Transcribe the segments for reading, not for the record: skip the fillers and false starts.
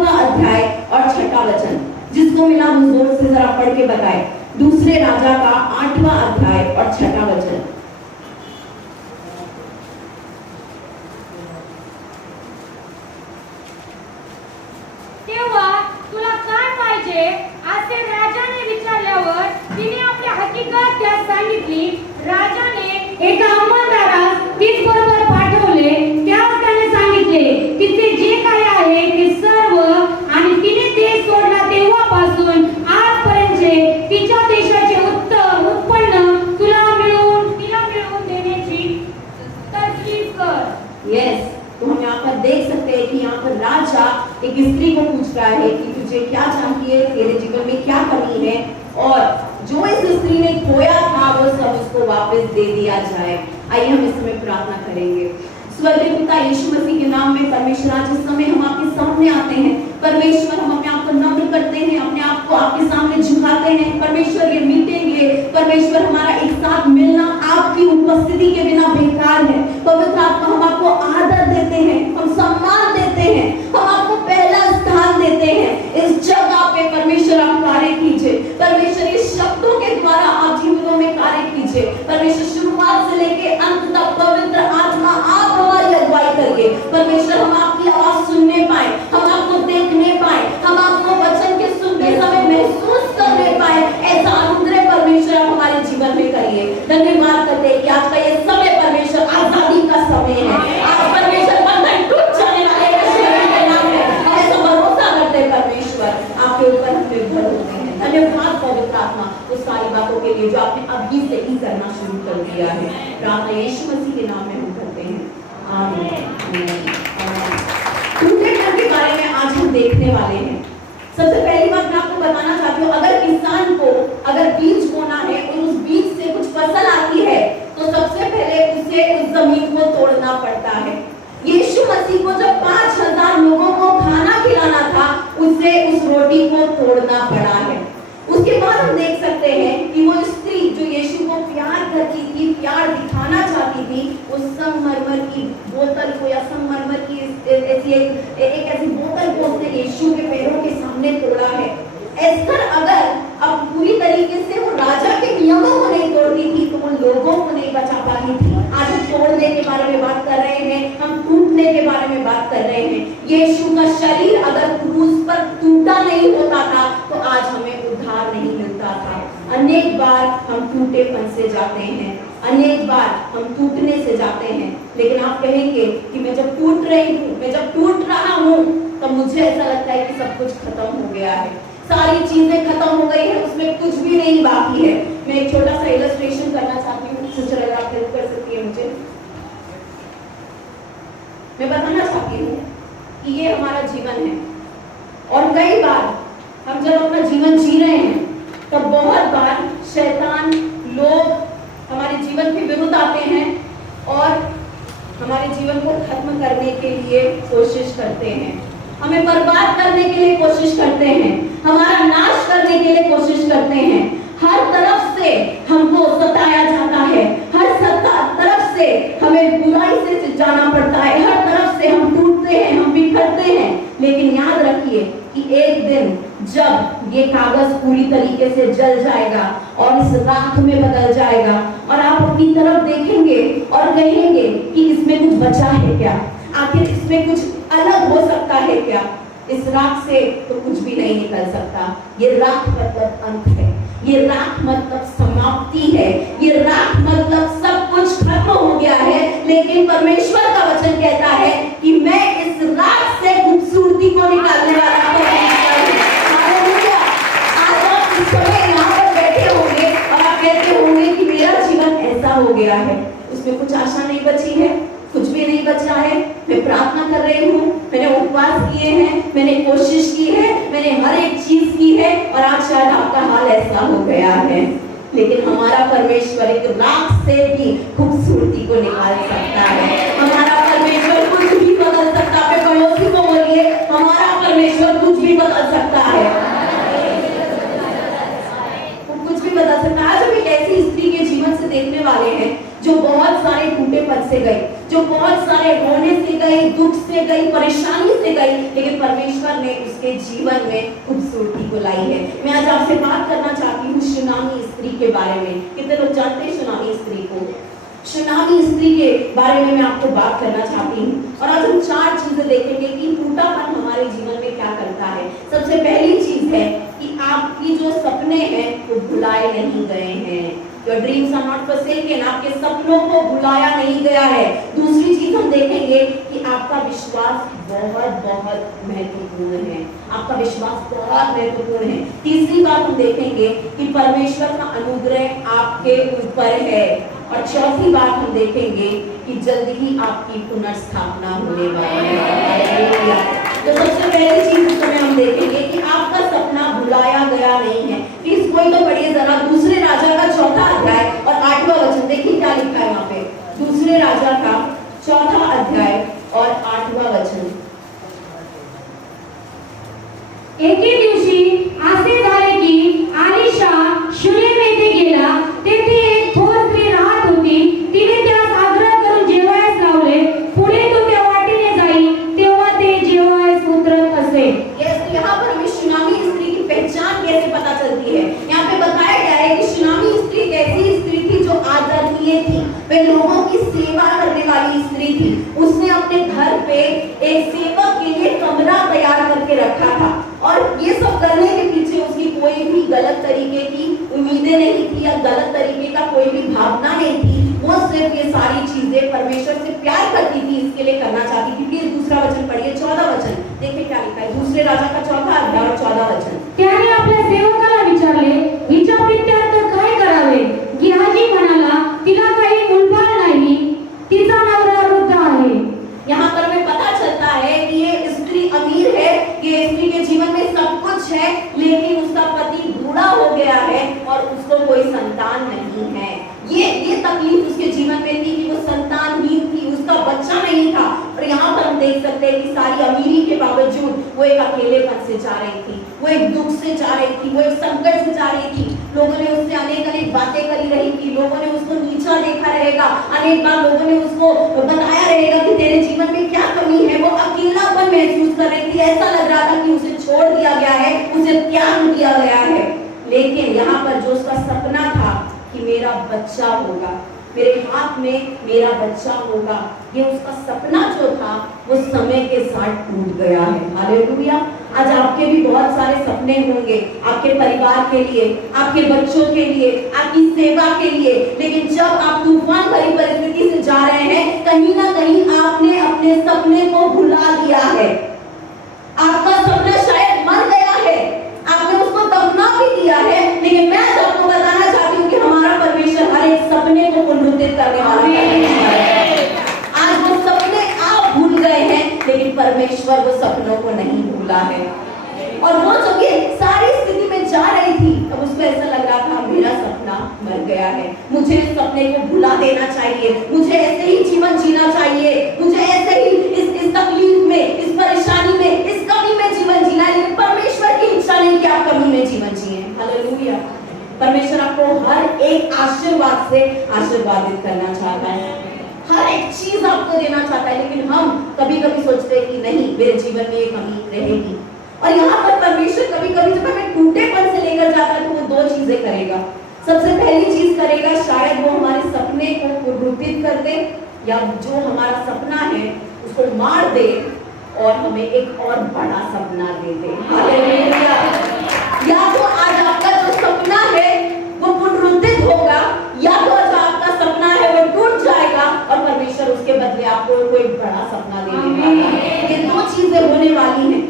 8वां अध्याय और 6वां वचन, जिसको मिला वो जोर से जरा पढ़ के बताए। दूसरे राजा का 8वां अध्याय और 6वां वचन। तेव्हा तुला काय पाहिजे असे राजाने विचारल्यावर तिने आपली हकीकत त्यास सांगितली। राजाने एका अंमलदारास तीच बरोबर पाठवले। त्यास त्याने सांगितले तिचे जे काही आहे ते सर्व, आणि तिने ते सोडला तेव्हापासून आजपर्यंतचे तिच्या देशाचे उत्पन्न तिला मिळवून देण्याची तरकीब कर। यस, तो हम यहाँ पर देख सकते हैं कि यहाँ पर राजा एक स्त्री को पूछ रहा है कि तुझे क्या चाहिए, तेरे जीवन में क्या कमी है, और जो इस स्त्री ने खोया था वो सब उसको वापस दे दिया जाए। आइए हम इस समय प्रार्थना करेंगे। स्वर्गीय पिता यीशु मसीह के नाम में परमेश्वर, आज इस समय हम आपके सामने आते हैं। परमेश्वर, हम अपने आप को नम्र करते हैं, अपने आप को आपके सामने झुकाते हैं। परमेश्वर, ये मीटिंग, ये परमेश्वर हमारा एक साथ मिलना आपकी उपस्थिति के बिना बेकार है। पवित्र आत्मा, हम आपको आदर देते हैं, हम सम्मान देते हैं, हम आपको पहला स्थान देते हैं। इस जगह पे परमेश्वर आप कार्य कीजिए। परमेश्वर, इस शब्दों के द्वारा आप जीवनों में कार्य कीजिए। परमेश्वर, शुरुआत से लेके अंत तक पवित्र आत्मा आप हमारी अगुवाई करिए। परमेश्वर, हम आपकी आवाज सुनने पाए, हम आपको देखने पाए, हम आपको वचन के सुनते समय महसूस करने पाए। ऐसा अनुग्रह परमेश्वर आप हमारे जीवन में करिए। धन्यवाद करते हैं कि आज का ये समय परमेश्वर आजादी का समय है। आज परमेश्वर बंधन टूट जाने वाले के नाम में हम ऐसा भरोसा करते हैं। परमेश्वर, आपके ऊपर हम निर्भर होते हैं। धन्यवाद पवित्र आत्मा उस सारी बातों के लिए जो आपने अभी से ही करना शुरू कर दिया है। प्रार्थना यीशु मसीह के नाम में हम करते हैं, आमीन। टूटे घर के बारे में आज हम देखने वाले हैं। सबसे पहली बात मैं आपको बताना चाहती हूँ, अगर किसान को अगर बीज बोना है और उस बीज से कुछ फसल आती है तो सबसे पहले उसे उस जमीन को तोड़ना पड़ता है। यीशु मसीह को जब 5000 लोगों को खाना खिलाना था, उसे उस रोटी को तोड़ना पड़ा है। उसके बाद हम देख सकते हैं कि वो स्त्री जो यीशु को प्यार करती थी, प्यार दिखाना चाहती थी, उस संगमरमर की बोतल को या संगमरमर की ऐसी एक ऐसी बोतल को उसने यीशु के पैरों के सामने तोड़ा है। एस्थर अगर अब पूरी तरीके से वो राजा के नियमों को नहीं तोड़ती थी तो वो लोगों को नहीं बचा पाती थी। आज हम तोड़ने के बारे में बात कर रहे हैं, हम टूटने के बारे में बात कर रहे हैं। यीशु का शरीर अगर क्रूस पर टूटा नहीं होता था तो आज हमें उद्धार नहीं मिलता था। अनेक बार हम टूटेपन से जाते हैं, अनेक बार हम टूटने से जाते हैं, लेकिन आप कहेंगे कि मैं जब टूट रही हूँ, मैं जब टूट रहा हूँ, तब मुझे ऐसा लगता है कि सब कुछ खत्म हो गया है, सारी चीजें खत्म हो गई है, उसमें कुछ भी नहीं बाकी है। मैं एक छोटा सा इलस्ट्रेशन करना चाहती हूँ, सिस्टर आप हेल्प कर सकती है मुझे। मैं बताना चाहती हूँ कि ये हमारा जीवन है और कई बार हम जब अपना जीवन जी रहे हैं तब बहुत बार शैतान, लोग हमारे जीवन के विरुद्ध आते हैं और हमारे जीवन को खत्म करने के लिए कोशिश करते हैं, हमें बर्बाद करने के लिए कोशिश करते हैं, हमारा नाश करने के लिए कोशिश करते हैं। हर तरफ से हमको सताया जाता है, हर तरफ से हमें बुराई से जाना पड़ता है, हर तरफ से हम टूटते हैं, हम बिखरते हैं। लेकिन याद रखिए कि एक दिन जब ये कागज पूरी तरीके से जल जाएगा और इस राख में बदल जाएगा और आप अपनी तरफ देखेंगे और कहेंगे कि इसमें कुछ बचा है क्या, आखिर इसमें कुछ अलग हो सकता है क्या। इस राख से तो कुछ भी नहीं निकल सकता। ये राख मतलब अंत है, ये राख मतलब समाप्ति है, ये राख मतलब सब कुछ खत्म हो गया है। लेकिन परमेश्वर का वचन कहता है कि मैं इस राख से खूबसूरती को निकालने वाला हूँ। आज आप इस समय यहाँ पर बैठे होंगे और आप कहते होंगे कि मेरा जीवन ऐसा हो गया है, उसमें कुछ आशा नहीं बची है, कुछ भी नहीं बचा है। मैं प्रार्थना कर रही हूँ, मैंने उपवास किए हैं, मैंने कोशिश की है, मैंने हर एक चीज की है और आज शायद आपका हाल ऐसा हो गया है। लेकिन हमारा परमेश्वर एक राख से भी खूबसूरती को निकाल सकता है। हमारा परमेश्वर कुछ भी बदल सकता है। पड़ोसी को बोलिए, हमारा परमेश्वर कुछ भी बदल सकता है, कुछ भी बदल सकता है। आज हम एक ऐसी स्त्री के जीवन से देखने वाले हैं जो बहुत सारे टूटेपन से गई, जो बहुत सारे रोने से गई, दुख से गई, परेशानी से गई, लेकिन परमेश्वर ने उसके जीवन में खूबसूरती को लाई है। मैं आज आपसे बात करना चाहती हूँ शूनामी स्त्री के बारे में। कितने लोग जानते हैं शूनामी स्त्री को? शूनामी स्त्री के बारे में मैं आपको बात करना चाहती हूँ। और आज हम 4 चीजें देखेंगे कि टूटापन हमारे जीवन में क्या करता है। सबसे पहली चीज है कि आपकी जो सपने हैं वो भुलाए नहीं गए हैं। Your dreams are not forsaken। आपके सपनों को भुलाया नहीं गया है। दूसरी चीज हम देखेंगे कि आपका विश्वास बहुत बहुत महत्वपूर्ण है। आपका विश्वास बहुत महत्वपूर्ण है। तीसरी बात हम देखेंगे कि परमेश्वर का अनुग्रह आपके ऊपर है। और चौथी बात हम देखेंगे कि जल्द ही आपकी पुनर्स्थापना होने वाली है। तो सबसे पहली चीज इस समय हम देखेंगे कि आपका सपना भुलाया गया नहीं है। प्लीज कोई तो पढ़िए जरा दूसरे राजा का 4था अध्याय और 8वां वचन। देखिए क्या लिखा है वहां पे। दूसरे राजा का 4था अध्याय और 8वां वचन। एके दिवशी असे झाले की अलीशा शूनेम येथे गेला। तेथे एक थोर स्त्री राहत होती। तिने त्यास आग्रह करून जेवायस लावले। पुढे तो त्या वाटेने जाई तेव्हा ते जेवायस उतरत असे। यहाँ पर हमें शूनामी स्त्री की पहचान कैसे पता चलती है? यहाँ पे बताया गया है कि शूनामी स्त्री एक ऐसी स्त्री थी जो आदरणीय थी। वे लोगों की सेवा करने वाली स्त्री थी। उसने अपने घर पे एक सेवक के लिए कमरा तैयार करके रखा था और ये सब करने के पीछे उसकी कोई भी गलत तरीके की उम्मीदें नहीं थी या गलत तरीके का कोई भी भावना नहीं थी। वो सिर्फ ये सारी चीजें परमेश्वर से प्यार करती थी, इसके लिए करना चाहती थी। प्लीज दूसरा वचन पढ़िए, 14 वचन। देखिए क्या लिखा है दूसरे राजा का 4था अध्याय और 14 वचन। त्याने आपल्या सेवकाला विचारले, हिच्या प्रित्यर्थ काय करावे? गेहाजी म्हणाला, तिला काही मुलबाळ नाही, तिचा नवरा वृद्ध आहे। यहाँ पर हमें पता चलता है कि ये स्त्री अमीर है, ये स्त्री के जीवन में सब कुछ है, लेकिन उसका पति बूढ़ा हो गया है और उसको कोई संतान नहीं है। ये तकलीफ उसके जीवन में थी कि वो संतानहीन थी, उसका बच्चा नहीं था। और यहाँ पर हम देख सकते हैं कि सारी अमीरी के बावजूद वो एक अकेलेपन से जा रही थी, वो एक दुख से जा रही थी, वो एक संकट से जा रही थी। लोगों ने उससे अनेक बातें करी रही थी, लोगों ने उसको नीचा देखा रहेगा, अनेक बार लोगों ने उसको बताया रहेगा कि तेरे जीवन में क्या कमी है। वो अकेलापन महसूस कर रही थी, ऐसा लग रहा था कि उसे छोड़ दिया गया है, उसे त्याग दिया गया है। लेकिन यहाँ पर जो उसका सपना था कि मेरा बच्चा होगा, मेरे हाथ में मेरा बच्चा होगा, ये उसका सपना जो था वो समय के साथ टूट गया है। हालेलुया। आज आपके भी बहुत सारे सपने होंगे, आपके परिवार के लिए, आपके बच्चों के लिए, आपकी सेवा के लिए, लेकिन जब आप तूफान भरी परिस्थिति से जा रहे हैं, कहीं ना कहीं आपने अपने सपने को भुला दिया है। आपका सपना शायद मर गया है, आपने उसको दफना भी दिया है, लेकिन मैं आज आपको बताना चाहती हूँ कि हमारा परमेश्वर हर एक सपने को पुनरुत्थित करने वाला है। आज वो सपने आप भूल गए हैं, लेकिन परमेश्वर वो सपनों को नहीं भूला है। और वो जब ये सारी स्थिति में जा रही थी, तब उसको ऐसा लग रहा था मेरा सपना मर गया है, मुझे इस सपने को भुला देना चाहिए, मुझे ऐसे ही जीवन जीना चाहिए, मुझे ऐसे ही इस तकलीफ में, इस परेशानी में, इस कमी में जीवन जीना है। लेकिन परमेश्वर की इच्छा नहीं कि आप कमी में जीवन जिए। हालेलुया। परमेश्वर आपको हर एक आशीर्वाद से आशीर्वादित करना चाहता है, हर एक चीज आपको देना चाहता है, लेकिन हम कभी कभी सोचते हैं कि नहीं, मेरे जीवन में ये कमी रहेगी। और यहाँ पर परमेश्वर कभी कभी जब हमें टूटेपन से लेकर जाता है तो वो 2 चीजें करेगा। सबसे पहली चीज करेगा, शायद वो हमारे सपने को पुनरुत्थित कर दे, या जो हमारा सपना है उसको मार दे और हमें एक और बड़ा सपना दे दे। हालेलुया। या तो आज आपका जो सपना है वो पुनरुत्थित होगा, या तो जो आपका सपना है वो टूट जाएगा और परमेश्वर उसके बदले आपको कोई बड़ा सपना देने वाला है। ये 2 चीजें होने वाली हैं।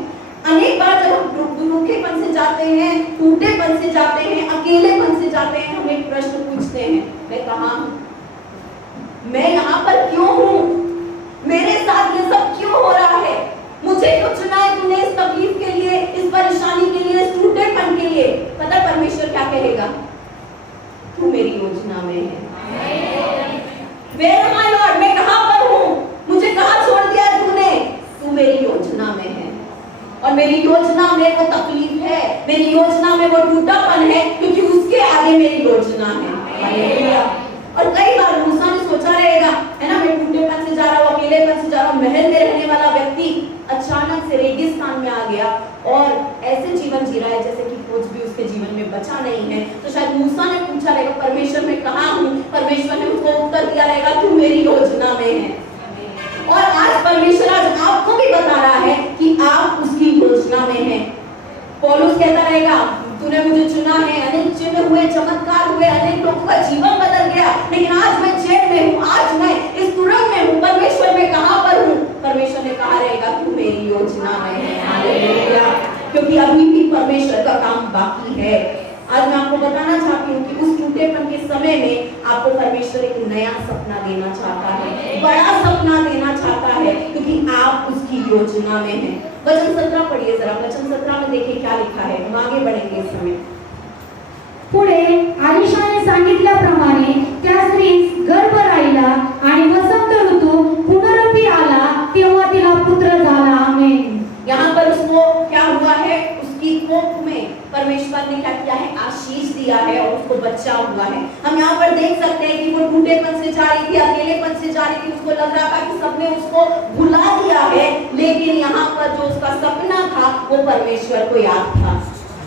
अनेक बार जब हम दुखीपन से जाते हैं, टूटेपन से जाते हैं, अकेलेपन से जाते हैं, हम एक प्रश्न पूछते हैं, मैं कहाँ हूँ, मैं यहाँ पर क्यों हूँ, मेरे साथ ये सब क्यों हो रहा है, मुझे क्यों चुना है तूने इस तकलीफ के लिए, इस परेशानी के लिए, इस टूटेपन के लिए। पता परमेश्वर क्या कहेगा? तू मेरी योजना में है। Where am I Lord? मैं कहाँ पर हूँ, मुझे कहाँ छोड़ दिया तूने? तू मेरी योजना में है, और मेरी योजना में वो तकलीफ है, मेरी योजना में वो टूटापन है, क्योंकि उसके आगे मेरी योजना है। हालेलुया। और कई बार मूसा ने सोचा रहेगा, है ना, मैं टूटेपन से जा रहा और महल में रहने वाला व्यक्ति अचानक से रेगिस्तान में आ गया और ऐसे जीवन जी रहा है जैसे कि कुछ भी उसके जीवन में बचा नहीं है। तो शायद मूसा ने पूछा रहेगा, परमेश्वर मैं कहाँ हूँ? परमेश्वर ने उसको उत्तर दिया रहेगा, तू मेरी योजना में है। और आज परमेश्वर आज आपको भी बता रहा है कि आप उसकी योजना में हैं। पौलुस कहता रहेगा, तूने मुझे चुना है, अनेक चिन्ह हुए, चमत्कार हुए, अनेक लोगों का जीवन बदल गया, लेकिन आज मैं जेल में हूँ, आज मैं इस तुरंग में हूँ। परमेश्वर मैं कहाँ पर हूँ? परमेश्वर ने कहा रहेगा, तू मेरी योजना में है। हालेलुया। क्योंकि अभी भी परमेश्वर का काम बाकी है। आज मैं आपको बताना चाहती हूँ कि उस टूटेपन के समय में आपको परमेश्वर एक नया सपना देना चाहता है, बड़ा सपना देना चाहता है, क्योंकि आप उसकी योजना में हैं। वचन 17 पढ़िए जरा, वचन 17 में देखिए क्या लिखा है। हम आगे बढ़ेंगे इस समय। पुढे आलिशाने सांगितल्याप्रमाणे त्या स्त्रीस गर्भ राहिला आणि वसंत ऋतू पुनरुत्ती आला तेव्हा तिला पुत्र झाला। आमेन। यहाँ पर उसको क्या हुआ है? उसकी कोख में परमेश्वर ने क्या किया है? आशीष दिया है और उसको बच्चा हुआ है। हम यहाँ पर देख सकते हैं कि वो टूटेपन से जा रही थी, अकेलेपन से जा रही थी, उसको लग रहा था कि सबने उसको भुला दिया है, लेकिन यहाँ पर जो उसका सपना था वो परमेश्वर को याद था।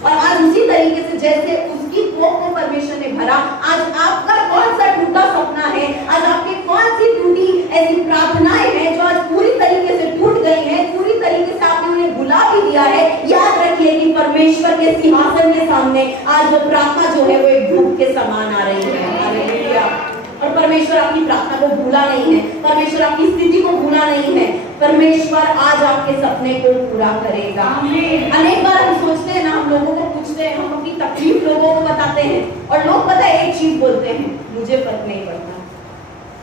और आज उसी तरीके से जैसे उसकी कोख को परमेश्वर ने भरा, आज आपका कौन सा टूटा सपना है? आज आपकी कौन सी टूटी ऐसी प्रार्थनाएं हैं जो आज पूरी तरीके से टूट गई हैं, पूरी तरीके से आपने उन्हें भुला भी दिया है? याद रखिए कि परमेश्वर के सिंहासन के सामने आज वो प्रार्थना जो है वो एक धूप के समान आ रही है। हालेलुया। और परमेश्वर आपकी प्रार्थना को भूला नहीं है, परमेश्वर आपकी स्थिति को भूला नहीं है। परमेश्वर आज आपके सपने को पूरा करेगा। अनेक बार हम सोचते हैं ना, हम लोगों को पूछते हैं, हम अपनी तकलीफ लोगों को बताते हैं और लोग पता है एक चीज बोलते हैं, मुझे फर्क नहीं पड़ता,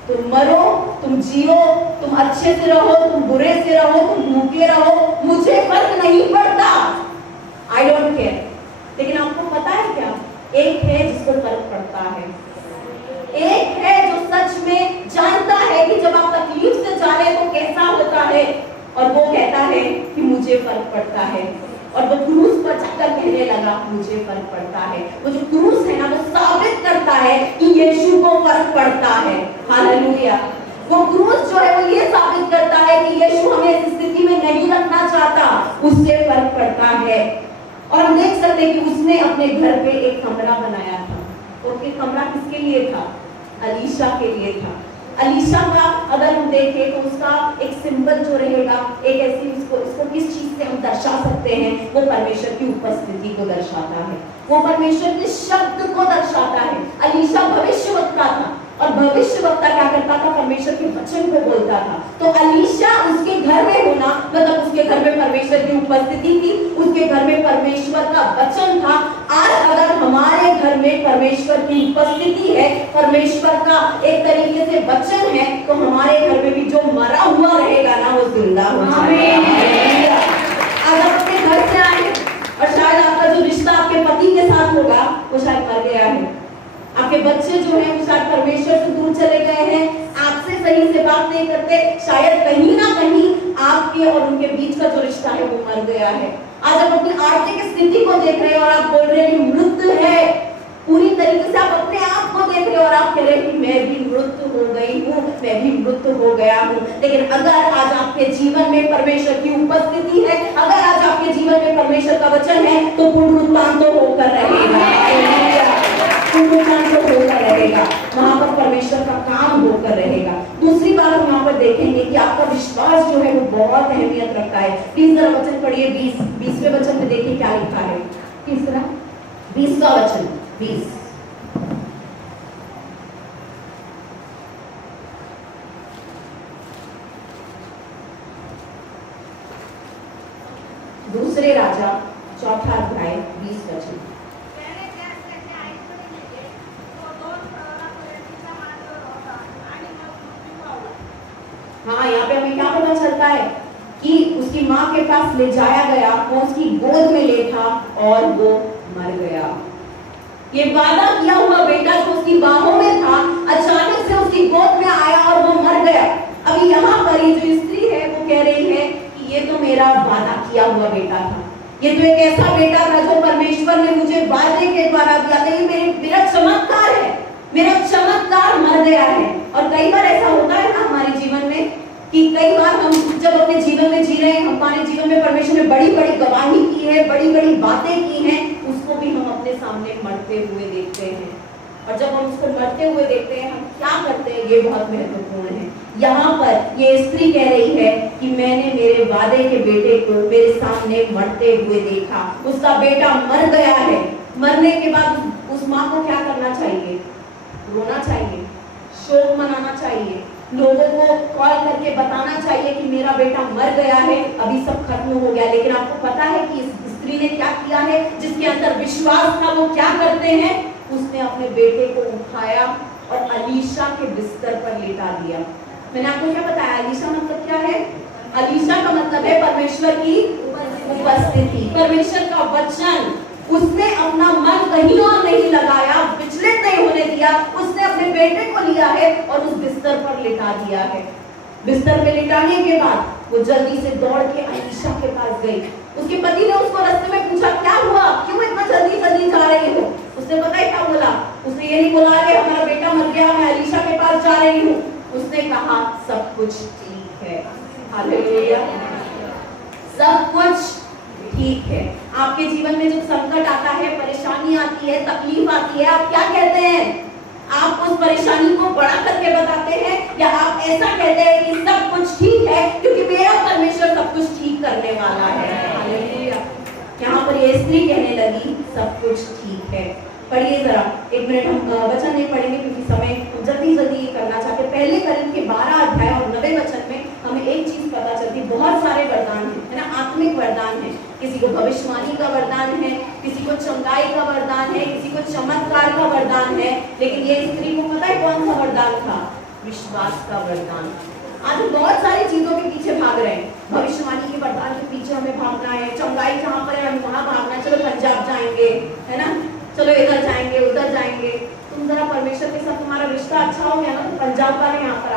तुम मरो, तुम जियो, तुम अच्छे से रहो, तुम बुरे से रहो, तुम भूखे रहो, मुझे फर्क नहीं पड़ता, आई डोंट केयर। लेकिन आपको पता है क्या? एक है जिसको फर्क पड़ता है, एक है जो सच में जानता है कि जब आप तकलीफ से जा रहे तो कैसा होता है, और वो कहता है कि मुझे फर्क पड़ता है। और वो क्रूस पर चढ़कर कहने लगा, मुझे फर्क पड़ता है। वो जो क्रूस है ना, वो साबित करता है कि यीशु को फर्क पड़ता है। हालेलुया। वो क्रूस जो है वो ये साबित करता है कि यीशु हमें इस स्थिति में नहीं रखना चाहता, उससे फर्क पड़ता है। और हम देख सकते हैं कि उसने अपने घर पे एक कमरा बनाया था। तो ये कमरा किसके लिए था? अलीशा के लिए था। अलीशा का अगर हम देखें तो उसका एक सिंबल जो रहेगा, एक ऐसी इसको किस चीज से हम दर्शा सकते हैं? वो परमेश्वर की उपस्थिति को दर्शाता है, वो परमेश्वर के शब्द को दर्शाता है। अलीशा भविष्यवक्ता था और भविष्यवक्ता क्या करता था? परमेश्वर के वचन को बोलता था। तो अलीशा उसके घर में होना मतलब उसके घर में परमेश्वर की उपस्थिति थी, उसके घर में परमेश्वर का वचन था। आज अगर हमारे घर में परमेश्वर की उपस्थिति है, परमेश्वर का एक तरीके से वचन है, तो हमारे घर में भी जो मरा हुआ रहेगा ना, वो जिंदा हो जाएगा। आज आप अपने घर से आए और शायद आपका जो रिश्ता आपके पति के साथ होगा वो शायद मर गया है, आपके बच्चे जो हैं वो शायद परमेश्वर से दूर चले गए हैं, आपसे सही से बात नहीं करते, शायद कहीं ना कहीं आपके और उनके बीच का जो रिश्ता है वो मर गया है। आज आप अपनी आर्थिक स्थिति को देख रहे हैं और आप बोल रहे हैं कि मृत्यु है, पूरी तरीके से आप अपने आप को देख रहे हो और आप कह रहे हैं कि मैं भी मृत्यु हो गई हूँ, मैं भी मृत्यु हो गया हूँ। लेकिन अगर आज आपके जीवन में परमेश्वर की उपस्थिति है, अगर आज आपके जीवन में परमेश्वर का वचन है, तो पुनरुत्थान तो होकर रहेगा, पुनरुत्थान तो होकर रहेगा, वहां पर परमेश्वर का काम होकर रहेगा। दूसरी बात हम यहाँ पर देखेंगे कि आपका विश्वास जो है वो बहुत अहमियत रखता है। प्लीज जरा वचन पढ़िए, 20वें वचन में देखिए क्या लिखा है। तीसरा 20वां वचन, 20। दूसरे राजा 4 अध्याय 20 वचन। हाँ, यहाँ पे हमें क्या पता चलता है कि उसकी माँ के पास ले जाया गया, वो उसकी गोद में ले था और वो मर गया। ये वादा किया हुआ बेटा जो उसकी बाहों में था, अचानक से उसकी गोद में आया और वो मर गया। अभी यहाँ पर ये जो स्त्री है वो कह रही है कि ये तो मेरा वादा किया हुआ बेटा था, ये तो एक ऐसा बेटा था जो परमेश्वर ने मुझे वादे के द्वारा दिया था, ये मेरा चमत्कार है, मेरा चमत्कार मर गया है। और कई बार ऐसा होता है ना हमारे जीवन में कि कई बार हम जब अपने जीवन में जी रहे हैं, हमारे जीवन में परमेश्वर ने बड़ी बड़ी गवाही की है, बड़ी बड़ी बातें की हैं, उसको भी हम अपने सामने मरते हुए देखते हैं। और जब हम उसको मरते हुए देखते हैं, हम क्या करते हैं, ये बहुत महत्वपूर्ण है। यहाँ पर ये स्त्री कह रही है कि मैंने मेरे वादे के बेटे को मेरे सामने मरते हुए देखा। उसका बेटा मर गया है। मरने के बाद उस माँ को क्या करना चाहिए? रोना चाहिए, शोक मनाना चाहिए, लोगों को कॉल करके बताना चाहिए कि मेरा बेटा मर गया है, अभी सब खत्म हो गया। लेकिन आपको पता है कि इस स्त्री ने क्या किया है? जिसके अंदर विश्वास था, वो क्या करते हैं? उसने अपने बेटे को उठाया और अलीशा के बिस्तर पर लेटा दिया। मैंने आपको क्या बताया? अलीशा मतलब क्या है? अलीशा का मतलब है परमेश्वर की उपस्थिति, परमेश्वर का वचन। उसने अपना मन कहीं और नहीं लगाया, विचलित नहीं होने दिया। उसने अपने बेटे को लिया है और उस बिस्तर पर लिटा दिया है। बिस्तर पे लिटाने के बाद वो जल्दी से दौड़ के अलीशा के पास गई। उसके पति ने उसको रास्ते में पूछा, क्या हुआ, क्यों इतना जल्दी जल्दी जा रही हो? उसने पता है क्या बोला? उसने ये नहीं बोला कि हमारा बेटा मर गया, मैं अलीशा के पास जा रही हूँ। उसने कहा सब कुछ ठीक है। हालेलुया, सब कुछ ठीक है। आपके जीवन में जब संकट आता है, परेशानी आती है, तकलीफ आती है, आप क्या कहते हैं? आप उस परेशानी को बड़ा करके बताते हैं, या आप ऐसा कहते हैं कि सब कुछ ठीक है क्योंकि मेरा परमेश्वर सब कुछ ठीक करने वाला है। हालेलुया। यहाँ पर ये स्त्री कहने लगी सब कुछ ठीक है। पढ़िए जरा, एक मिनट हम वचन नहीं पढ़ेंगे क्योंकि समय जल्दी जल्दी करना चाहते। पहले करीब के 12 अध्याय और 9वें वचन में हमें एक चीज पता चलती, बहुत सारे वरदान है ना, आत्मिक वरदान है। किसी को भविष्यवाणी का वरदान है, किसी को चंगाई का वरदान है, किसी को चमत्कार का वरदान है। लेकिन ये स्त्री को पता है कौन सा वरदान था? विश्वास का वरदान। आज हम बहुत सारी चीजों के पीछे भाग रहे हैं। भविष्यवाणी के वरदान के पीछे हमें भागना है, चंगाई जहाँ पर है हम वहाँ भागना है, चलो पंजाब जाएंगे, है ना, चलो इधर जाएंगे उधर जाएंगे। तुम जरा परमेश्वर के साथ तुम्हारा रिश्ता अच्छा हो गया ना, तो पंजाब का नहीं यहाँ पर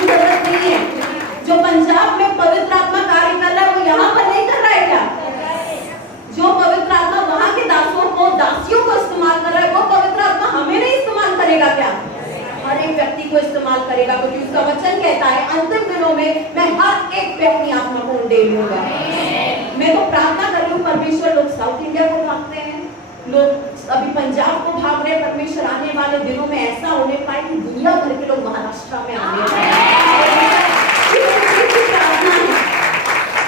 जरूरत नहीं है। जो पंजाब में पवित्र आत्मा कार्य कर रहा है, वो यहाँ पर नहीं कर रहा है क्या? जो पवित्र आत्मा वहाँ के दासों को, दासियों को इस्तेमाल कर रहा है, वो पवित्र आत्मा हमें नहीं इस्तेमाल करेगा क्या? हर एक व्यक्ति को इस्तेमाल करेगा, क्योंकि उसका वचन कहता है अंतिम दिनों में मैं हर एक पे अपनी आत्मा को उंडेल लूंगा। मैं तो प्रार्थना कर रही हूँ परमेश्वर, लोग साउथ इंडिया को भागते हैं, लोग अभी पंजाब को भाग रहे हैं। परमेश्वर आने वाले दिनों में ऐसा होने पाए कि दुनिया भर के लोग महाराष्ट्र में आने पाए।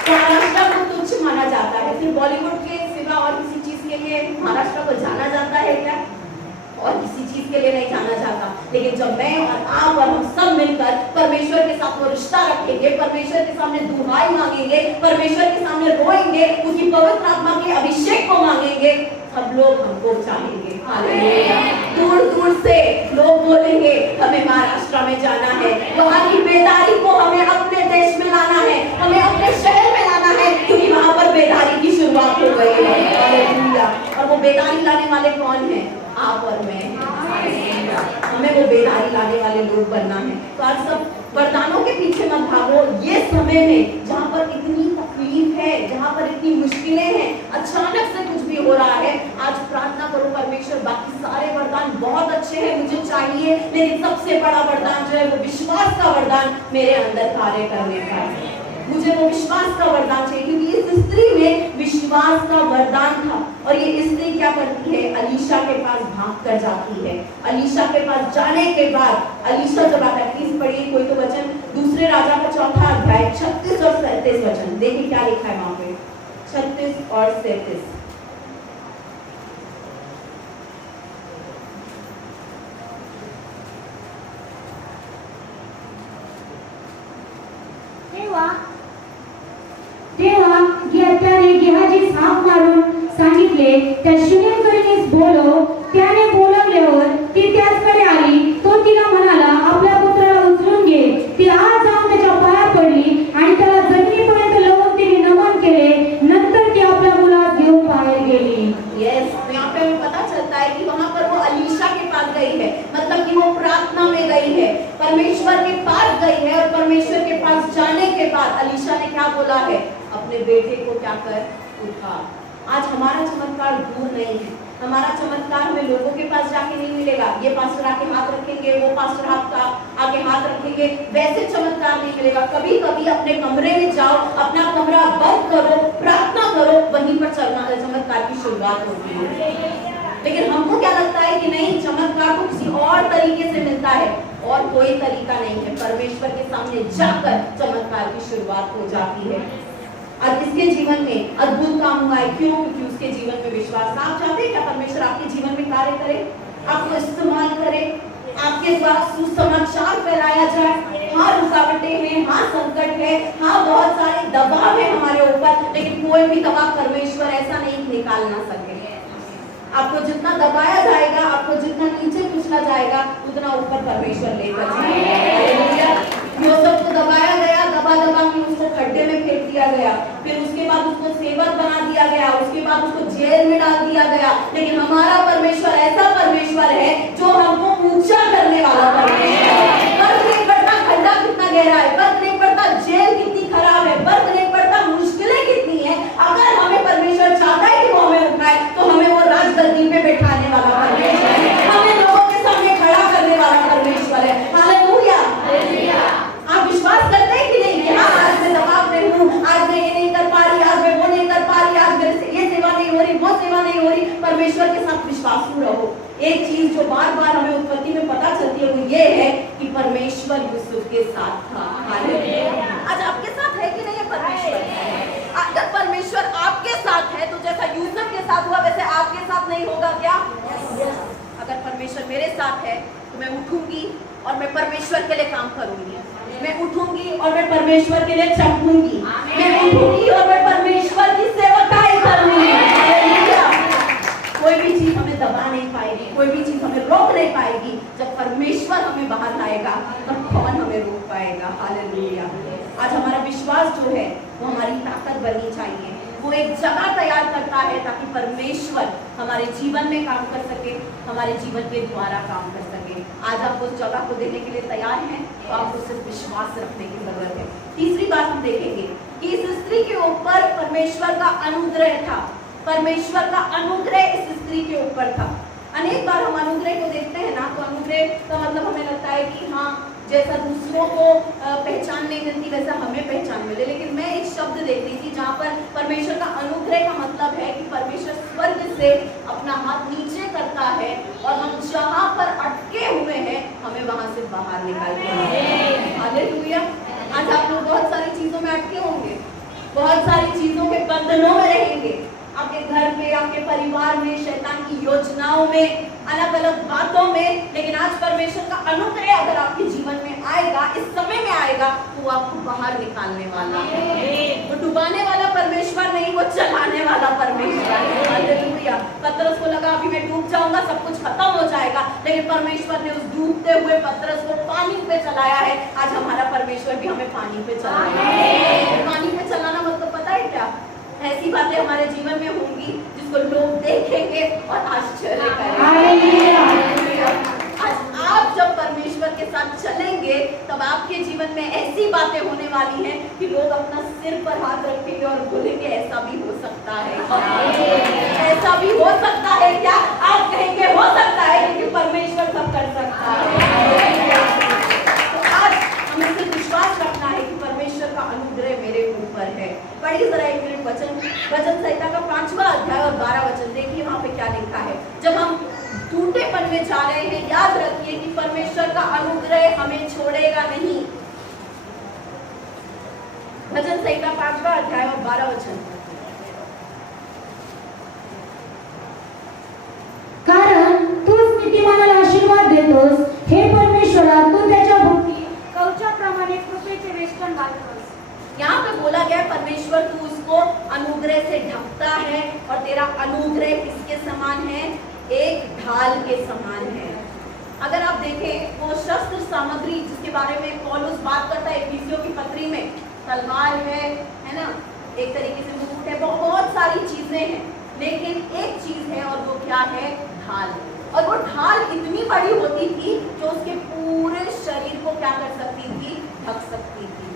महाराष्ट्र को तुच्छ माना जाता है, सिर्फ बॉलीवुड के सिवा और किसी चीज के लिए महाराष्ट्र को जाना जाता है क्या? और किसी चीज के लिए नहीं जाना जाता। लेकिन जब मैं और आप और हम सब मिलकर परमेश्वर के साथ वो रिश्ता रखेंगे, परमेश्वर के सामने दुहाई मांगेंगे, परमेश्वर के सामने रोएंगे, उसकी पवित्र आत्मा के अभिषेक को मांगेंगे, सब लोग हमको चाहेंगे। हालेलुया। दूर दूर से लोग बोलेंगे हमें महाराष्ट्र में जाना है, वहाँ की बेदारी को हमें अपने देश में लाना है, हमें अपने शहर में लाना है, क्योंकि वहाँ पर बेदारी की शुरुआत हो गई है। हालेलुया। और वो बेदारी लाने वाले कौन है? आप और मैं। हमें वो बेदारी लाने वाले लोग बनना है। तो आज सब वरदानों के पीछे मत भागो। ये समय में जहाँ पर इतनी तकलीफ है, जहाँ पर इतनी मुश्किलें हैं, अचानक से कुछ भी हो रहा है, आज प्रार्थना करो परमेश्वर बाकी सारे वरदान बहुत अच्छे हैं, मुझे चाहिए, लेकिन सबसे बड़ा वरदान जो है वो विश्वास का वरदान मेरे अंदर कार्य करने का है। मुझे वो विश्वास का वरदान चाहिए, क्योंकि इस स्त्री में विश्वास का वरदान था। और ये स्त्री क्या करती है? अलीशा के पास भाग कर जाती है। अलीशा के पास जाने के बाद अलीशा जब आता है, प्लीज पढ़िए कोई तो वचन, दूसरे राजा का 4 अध्याय 36 और 37 वचन देखिए क्या लिखा है वहां पे। 36 और 37। तेव्हा त्याने गेहाजीस हाक मारून सांगितले, त्या शूनेमकडे बोलव. त्याने बोलवल्यावर ती त्याचकडे आली. तो तिला म्हणाला, आपल्या पुत्राला उचलून घे. ती आज जाऊन त्याच्या पाया पडली आणि त्याला जमिनीपर्यंत लावून तिने नमन केले. नंतर ती आपल्या मुलास घेऊन बाहेर गेली. यस, यहाँ पे हमें पता चलता है कि वहाँ पर वो अलीशा के पास गई है, मतलब कि वो प्रार्थना में गई है, परमेश्वर के पास गई है। और परमेश्वर के पास जाने के बाद अलीशा ने क्या बोला है? अपने बेटे को क्या कर? उठा। आज हमारा चमत्कार दूर नहीं है। हमारा चमत्कार हमें लोगों के पास जाके नहीं मिलेगा, ये पास्टर आके हाथ रखेंगे, वो पास्टर आपका आके हाथ रखेंगे, वैसे चमत्कार नहीं मिलेगा। कभी कभी अपने कमरे में जाओ, अपना कमरा बंद करो, प्रार्थना करो, वहीं पर चमत्कार की शुरुआत होती है। लेकिन हमको क्या लगता है कि नहीं, चमत्कार तो किसी और तरीके से मिलता है, और कोई तरीका नहीं है। परमेश्वर के सामने जाकर चमत्कार की शुरुआत हो जाती है। आज इसके जीवन में अद्भुत काम हुआ है, क्यों? क्योंकि उसके जीवन में विश्वास। आप चाहते हैं क्या परमेश्वर आपके जीवन में कार्य करे, आपको इस्तेमाल करे, आपके पास सुसमाचार फैलाया जाए? हाँ रुकावटें हैं, हाँ संकट है, हाँ बहुत सारे दबाव है हमारे ऊपर, लेकिन कोई भी दबाव परमेश्वर ऐसा नहीं निकाल ना सके। आपको जितना दबाया जाएगा, आपको जितना नीचे कुचला जाएगा, उतना ऊपर परमेश्वर लेकर जाएगा। यूसुफ को दबाया गया, दबा दबा के उसको खड्डे में फेंक दिया गया, फिर उसके बाद उसको सेवक बना दिया गया, उसके बाद उसको जेल में डाल दिया गया। लेकिन हमारा परमेश्वर ऐसा परमेश्वर है जो हमको ऊंचा करने वाला परमेश्वर है। फर्क नहीं पड़ता खड्डा कितना गहरा है, फर्क नहीं पड़ता जेल कितनी खराब है, फर्क नहीं पड़ता मुश्किलें कितनी है, अगर हमें परमेश्वर चाहता है कि वो हमें उठाए, तो हमें वो राजगद्दी पे बैठाने वाला परमेश्वर है, हमें लोगों के सामने खड़ा करने वाला परमेश्वर है। हालेलुया। आप विश्वास करते हैं कि नहीं कि हाँ, आज मैं दबाव में हूँ, आज मैं ये नहीं कर पा रही, आज मैं वो नहीं कर पा रही, आज मेरे से ये सेवा नहीं हो रही, वो सेवा नहीं हो रही। परमेश्वर के साथ विश्वासू रहो। एक चीज जो बार बार हमें उत्पत्ति में पता चलती है वो ये है कि परमेश्वर यूसुफ के साथ था। आज आपके साथ है कि नहीं है परमेश्वर? अगर परमेश्वर आपके साथ है तो जैसा यूसुफ के साथ हुआ वैसे आपके साथ नहीं होगा क्या? अगर परमेश्वर मेरे साथ है तो मैं उठूंगी और मैं परमेश्वर के लिए काम करूंगी, मैं उठूंगी और मैं परमेश्वर के लिए चमकूंगी, मैं उठूंगी और मैं परमेश्वर की सेवकाई करूंगी। कोई भी चीज हमें दबा नहीं पाएगी, कोई भी चीज हमें रोक नहीं पाएगी। जब परमेश्वर हमें बाहर लाएगा तब कौन हमें रोक पाएगा? हालेलुया। आज हमारा विश्वास जो है वो हमारी ताकत बननी चाहिए, वो एक जगह तैयार करता है ताकि परमेश्वर हमारे जीवन में काम कर सके, हमारे जीवन के द्वारा काम कर सके। आज आप उस जगह को देने के लिए तैयार हैं तो आपको सिर्फ विश्वास रखने की जरूरत है। तीसरी बात हम देखेंगे कि इस स्त्री के ऊपर परमेश्वर का अनुग्रह था। परमेश्वर का अनुग्रह इस स्त्री के ऊपर था। अनेक बार हम अनुग्रह को देखते हैं ना, तो अनुग्रह का मतलब हमें लगता है कि हाँ, जैसा दूसरों को पहचान नहीं मिलती वैसा हमें पहचान मिले। लेकिन मैं एक शब्द देख रही थी जहाँ पर परमेश्वर का अनुग्रह का मतलब है कि परमेश्वर स्वर्ग से अपना हाथ नीचे करता है और हम जहाँ पर अटके हुए हैं हमें वहां से बाहर निकालते हैं। हालेलुया। आज आप लोग बहुत सारी चीजों में अटके होंगे, बहुत सारी चीजों के बंधनों में रहेंगे, आपके घर में, आपके परिवार में, शैतान की योजनाओं में, अलग अलग बातों में। लेकिन आज परमेश्वर का अनुग्रह अगर आपके जीवन में आएगा, इस समय में आएगा, तो वो आपको बाहर निकालने वाला है। वो डुबाने वाला परमेश्वर नहीं, वो चलाने वाला परमेश्वर है। हालेलुया। पतरस को लगा अभी मैं डूब जाऊंगा, सब कुछ खत्म हो जाएगा, लेकिन परमेश्वर ने उस डूबते हुए पतरस को पानी पे चलाया है। आज हमारा परमेश्वर भी हमें पानी पे चलाएगा। पानी पे चलाना मतलब पता है क्या? ऐसी बातें हमारे जीवन में होंगी जिसको लोग देखेंगे और आश्चर्य करेंगे। आज आप जब परमेश्वर के साथ चलेंगे तब आपके जीवन में ऐसी बातें होने वाली हैं कि लोग अपना सिर पर हाथ रखेंगे और बोलेंगे ऐसा भी हो सकता है, ऐसा भी हो सकता है क्या? आप कहेंगे हो सकता है, क्योंकि परमेश्वर सब कर सकता है। तो आज हमें सिर्फ विश्वास रखना है कि परमेश्वर का अनुग्रह मेरे ऊपर है। पढ़िए जरा एक मिनट वचन संहिता का 5वां अध्याय और 12 वचन देखिए वहां पे क्या लिखा है। जब हम टूटेपन में जा रहे हैं, याद रखिए कि परमेश्वर का अनुग्रह हमें छोड़ेगा नहीं। वचन संहिता 5वां अध्याय और 12 वचन। कारण तूच नीतिमानाला आशीर्वाद देतोस, हे परमेश्वरा, तू त्याच्या भोवती कवचाप्रमाणे कृपेचे वेष्टन घालतोस। यहाँ पे बोला गया परमेश्वर तू उसको अनुग्रह से ढकता है, और तेरा अनुग्रह किसके समान है? एक ढाल के समान है। अगर आप देखें वो शस्त्र सामग्री जिसके बारे में पौलुस बात करता है इफिसियों की पत्री में, तलवार है ना, एक तरीके से मुकुट है, बहुत सारी चीजें हैं, लेकिन एक चीज है और वो क्या है? ढाल। और वो ढाल इतनी बड़ी होती थी जो उसके पूरे शरीर को क्या कर सकती थी? ढक सकती थी।